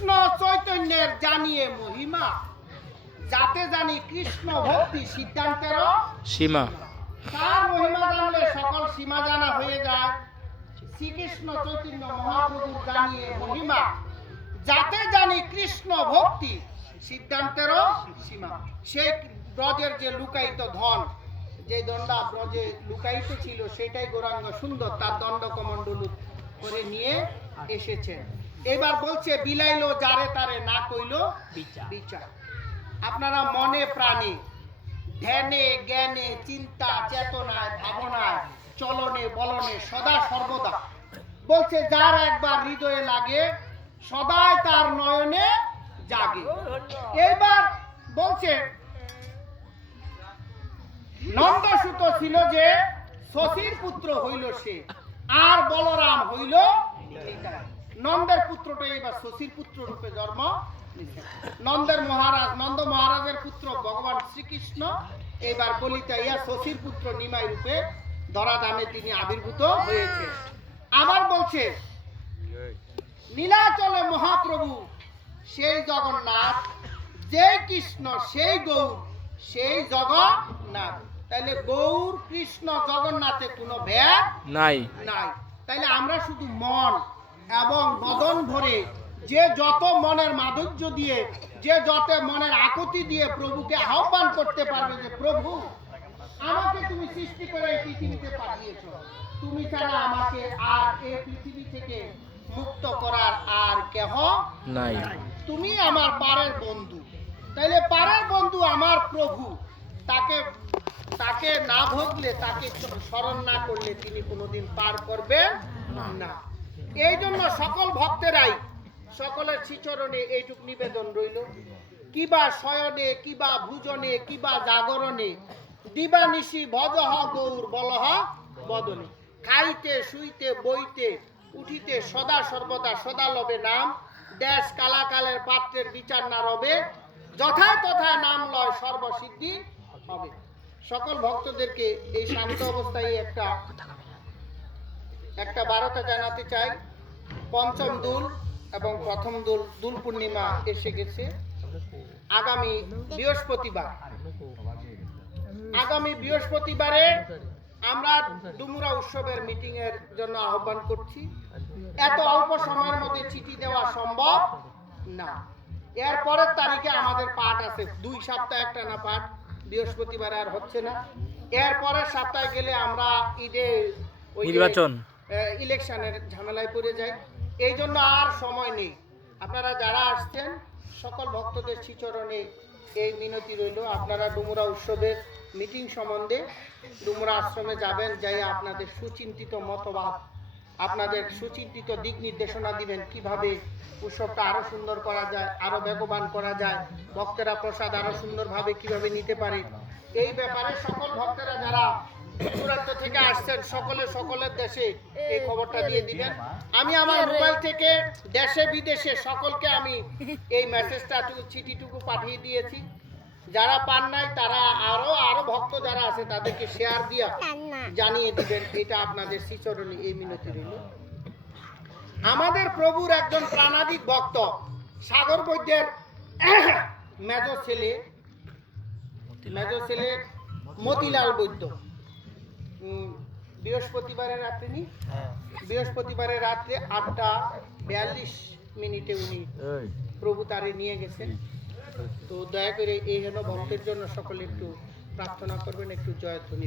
কৃষ্ণ চৈতন্যের জানিয়ে মহিমা, যাতে জানি কৃষ্ণ ভক্তি সিদ্ধান্তের সীমা। তার মহিমা জানলে সকল সীমা জানা হয়ে যায়। শ্রীকৃষ্ণ চৈতন্য মহাপ্রভুর জানিয়ে মহিমা, যাতে জানি কৃষ্ণ ভক্তি সিদ্ধান্তের সীমা। সেই ব্রজের যে লুকায়িত ধন, যে দণ্ডা ব্রজে লুকায়িত ছিল, সেটাই গৌরাঙ্গ সুন্দর তার দণ্ড কমণ্ডলু করে নিয়ে এসেছেন। এবার বলছে বিলাইলো যারে তারে না কইল বিচার। আপনারা মনে প্রাণে, ধ্যানে জ্ঞানে, চিন্তা চেতনায়, ভাবনায়, চলনে বলনে সদা সর্বদা, বলছে যার একবার হৃদয়ে লাগে সদাই তার নয়নে জাগে। এবার বলছে নন্দসুত ছিল যে শশীর পুত্র হইল সে, আর বলরাম হইল নিতাই। নন্দের পুত্রটা এবার শশীর পুত্র রূপে জন্ম নিয়েছে। নন্দের মহারাজ, নন্দ মহারাজের পুত্র ভগবান শ্রীকৃষ্ণ এবার কলিতা ইয়া শশীর পুত্র নিমাই রূপে ধরাধামে তিনি আবির্ভূত হয়েছে। আবার বলছে নীলাচলে মহাপ্রভু সেই জগন্নাথ, যেই কৃষ্ণ সেই গৌর সেই জগন্নাথ। তাইলে গৌর কৃষ্ণ জগন্নাথে কোনো ভেদ নাই নাই। তাইলে আমরা শুধু মন এবং বদন ভরে যে যত মনের মাধুর্য দিয়ে, যে যত মনের আকুতি দিয়ে প্রভুকে আহ্বান করতে পারবে যে প্রভু আমাকে তুমি সৃষ্টি করে এই পৃথিবীতে পাঠিয়েছ, তুমি ছাড়া আমাকে আর এই পৃথিবী থেকে মুক্ত করার আর কেহ নাই, তুমি আমার পারের বন্ধু। তাইলে পারের বন্ধু আমার প্রভু, তাকে তাকে না ভোগলে, তাকে স্মরণ না করলে তিনি কোনোদিন পার করবেন না। এই জন্য সকল ভক্তেরাই সকলের শ্রীচরণে এইটুক নিবেদন রইল, কিবা শয়নে, কিবা ভুজনে, কিবা জাগরণে, দিবানিশি ভজহ গৌর বলহ বদনে। খাইতে শুইতে বইতে উঠিতে সদা সর্বদা সদা লবে নাম, দেশ কালাকালের পাত্রের বিচার না রবে, যথায় তথায় নাম লয় সর্বসিদ্ধি হবে। সকল ভক্তদেরকে এই শান্ত অবস্থায় একটা বার্তা জানাতে চাই। পঞ্চম দুল এবং প্রথম দুল, দুল পূর্ণিমা এসে গেছে। আগামী বৃহস্পতিবারে আমরা ডুমুরা উৎসবের মিটিং এর জন্য আহ্বান করছি। এত অল্প সময়ের মধ্যে চিঠি দেওয়া সম্ভব না। এর পরের তারিখে আমাদের পাঠ আছে, 2 সপ্তাহ একটা না পাঠ, বৃহস্পতিবার আর হচ্ছে না। এর পরের সপ্তাহে গেলে আমরা ঈদে নির্বাচন ইলেকশনের ঝামেলায় পড়ে যাই। এই জন্য আর সময় নেই। আপনারা যারা আসছেন সকল ভক্তদের শ্রীচরণে এই মিনতি রইল, আপনারা ডুমুরা উৎসবের মিটিং সম্বন্ধে ডুমুরা আশ্রমে যাবেন, যাই আপনাদের সুচিন্তিত মতবাদ, আপনাদের সুচিন্তিত দিক নির্দেশনা দিবেন কিভাবে উৎসবটা আরো সুন্দর করা যায়, আরো বেগবান করা যায়, ভক্তেরা প্রসাদ আরো সুন্দরভাবে কিভাবে নিতে পারে। এই ব্যাপারে সকল ভক্তেরা যারা দূরান্ত থেকে আসছেন সকলের দেশে এই খবরটা দিয়ে দিবেন। আমি আমার মোবাইল থেকে দেশে বিদেশে সকলকে আমি এই মেসেজটা, চিঠিটুকু পাঠিয়ে দিয়েছি। যারা পান নাই তারা আরো ভক্ত যারা আছে তাদেরকে শেয়ার দিয়া জানিয়ে দিবেন। এটা আপনাদের শ্রীচরণে এই মিনতি রইল। আমাদের প্রভুর একজন প্রাণাধিক ভক্ত সাগর বৈদ্যের মেজ ছেলে মতিলাল বৈদ্য বৃহস্পতিবারের রাত্রে 8:42 উনি প্রভু তারে নিয়ে গেছেন। তো দয়া করে এই হেন ভক্তের জন্য সকলে একটু প্রার্থনা করবেন, একটু জয়ধ্বনি।